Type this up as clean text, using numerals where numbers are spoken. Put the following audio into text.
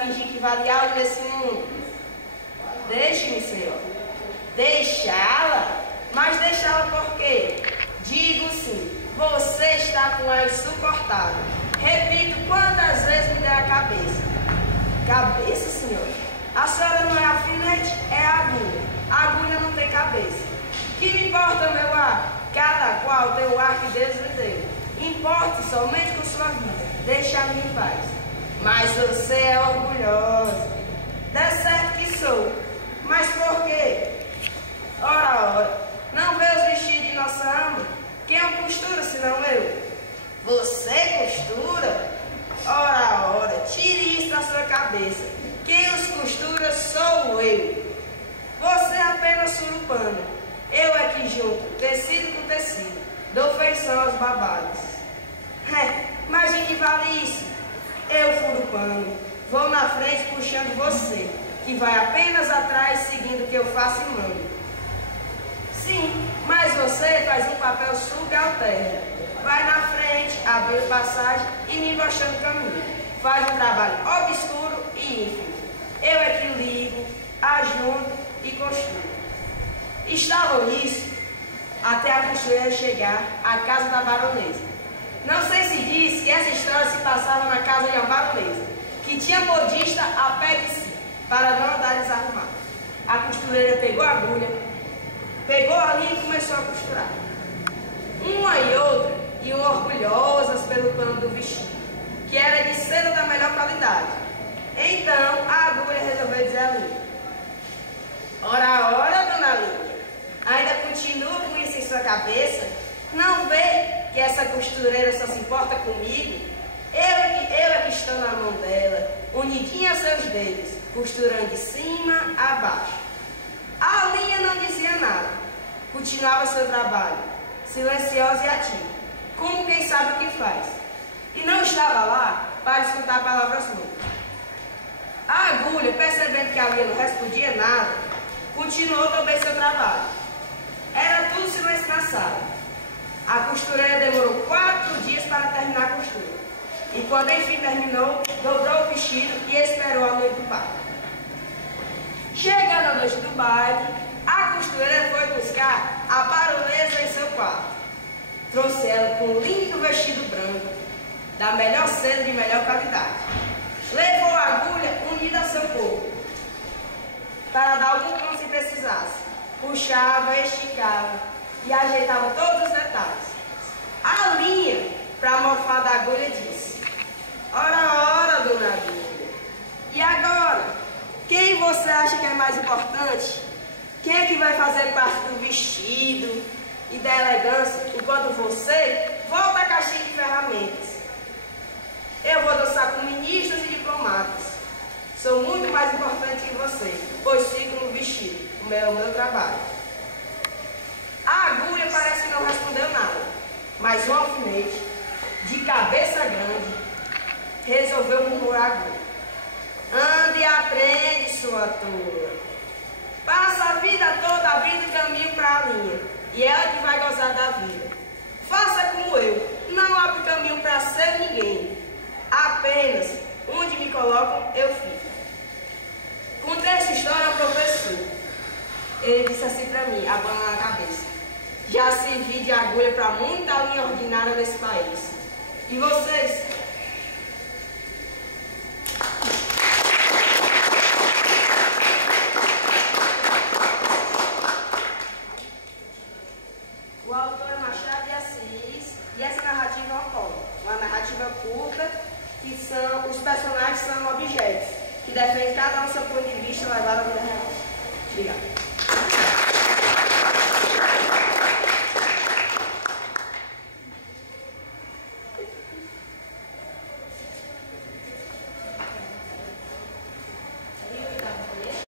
fingir que vale algo nesse mundo? Deixe-me, Senhor. Deixá-la? Mas deixá-la por quê? Digo sim, você está com a insuportável. Repito quantas vezes me der a cabeça. Cabeça, Senhor? A senhora não é alfinete, é agulha. A agulha não tem cabeça. Que me importa, meu ar? Cada qual tem o ar que Deus lhe deu. Importe somente com sua vida. Deixa-me em paz. Mas você é orgulhosa. Dá certo que sou. Mas por quê? Ora, não vê os vestidos de nossa ama? Quem é costura senão eu? Você costura? Ora, tire isso da sua cabeça. Quem os costura sou eu. Você é apenas surupano. Eu é que junto tecido com tecido, dou feição aos babados. Mas de que vale isso? Eu furo pano, vou na frente puxando você, que vai apenas atrás seguindo o que eu faço e mando. Sim, mas você faz um papel subalterno. Vai na frente, abrindo passagem e me mostrando o caminho. Faz um trabalho obscuro e ínfimo. Eu é que ligo, ajunto e costuro. Estavam nisso até a costureira chegar à casa da baronesa. Não sei se diz que essa história se passava na casa de uma baronesa, que tinha modista a pé de si, para não andar desarrumado. A costureira pegou a agulha, pegou a linha e começou a costurar. Uma e outra iam orgulhosas pelo pano do vestido, que era de seda da melhor qualidade. Então a agulha resolveu dizer a linha: ora, dona Linha, ainda continua com isso em sua cabeça? Não vê que essa costureira só se importa comigo? Eu é que estou na mão dela, unidinha aos seus dedos, costurando de cima a baixo. A linha não dizia nada, continuava seu trabalho, silenciosa e ativa, como quem sabe o que faz, e não estava lá para escutar palavras muitas. A agulha, percebendo que a linha não respondia nada, continuou também seu trabalho. Era tudo silêncio na sala. A costureira demorou 4 dias para terminar a costura. E quando enfim terminou, dobrou o vestido e esperou a noite do baile. Chegando a noite do baile, a costureira foi buscar a baronesa em seu quarto. Trouxe ela com um lindo vestido branco, da melhor seda de melhor qualidade. Levou a agulha unida a seu corpo, para dar algum ponto se precisasse. Puxava, esticava e ajeitava todos os detalhes. A linha, para mofar da agulha, disse: ora, dona agulha, e agora? Quem você acha que é mais importante? Quem é que vai fazer parte do vestido e da elegância, enquanto você volta à caixinha de ferramentas? Eu vou dançar com ministros e diplomatas. Sou muito mais importante que você, pois fico no vestido, é o meu trabalho. A agulha parece que não respondeu nada, mas um alfinete, de cabeça grande, resolveu murmurar a agulha: ande e aprende, sua tola. Passa a vida toda abrindo caminho para a linha, e ela que vai gozar da vida. Faça como eu, não abre caminho para ser ninguém. Apenas onde me colocam, eu fico. Contei essa história ao professor. Ele disse assim para mim, abanando a cabeça: já servi de agulha para muita linha ordinária nesse país. E vocês? O autor é Machado de Assis e essa narrativa é uma narrativa curta, que os personagens são objetos que defendem cada um seu ponto de vista levado à vida real. Obrigada.